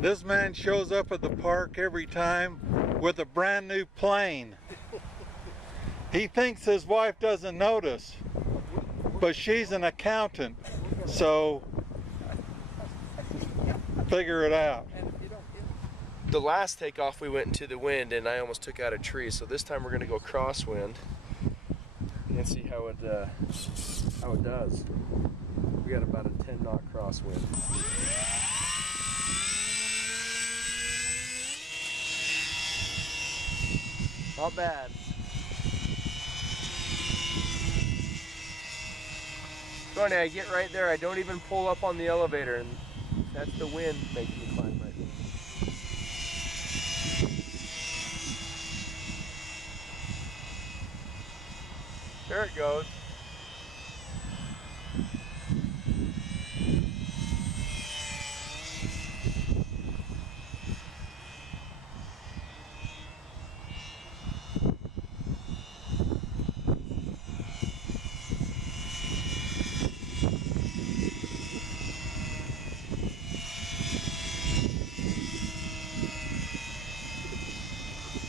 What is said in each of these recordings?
This man shows up at the park every time with a brand new plane. He thinks his wife doesn't notice, but she's an accountant, so figure it out. The last takeoff we went into the wind and I almost took out a tree, so this time we're going to go crosswind and see how it does. We got about a 10 knot crosswind. Not bad. Funny, I get right there, I don't even pull up on the elevator, and that's the wind making me climb right there. There it goes.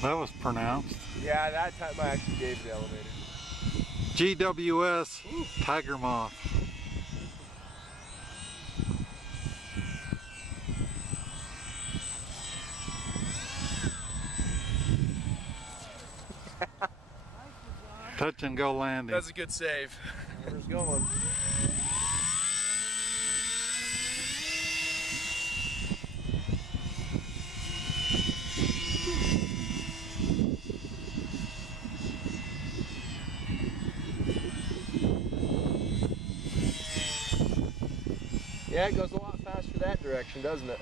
That was pronounced. Yeah, that time I actually gave the elevator. GWS Tiger Moth. Touch and go landing. That's a good save. Where's going? Yeah, it goes a lot faster that direction, doesn't it?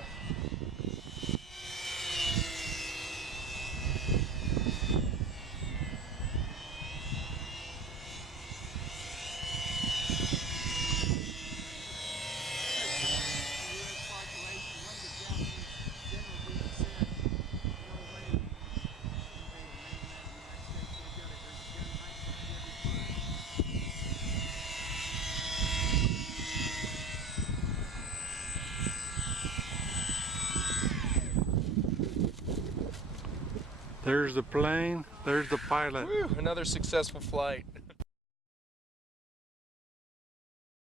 There's the plane, there's the pilot. Whew, another successful flight.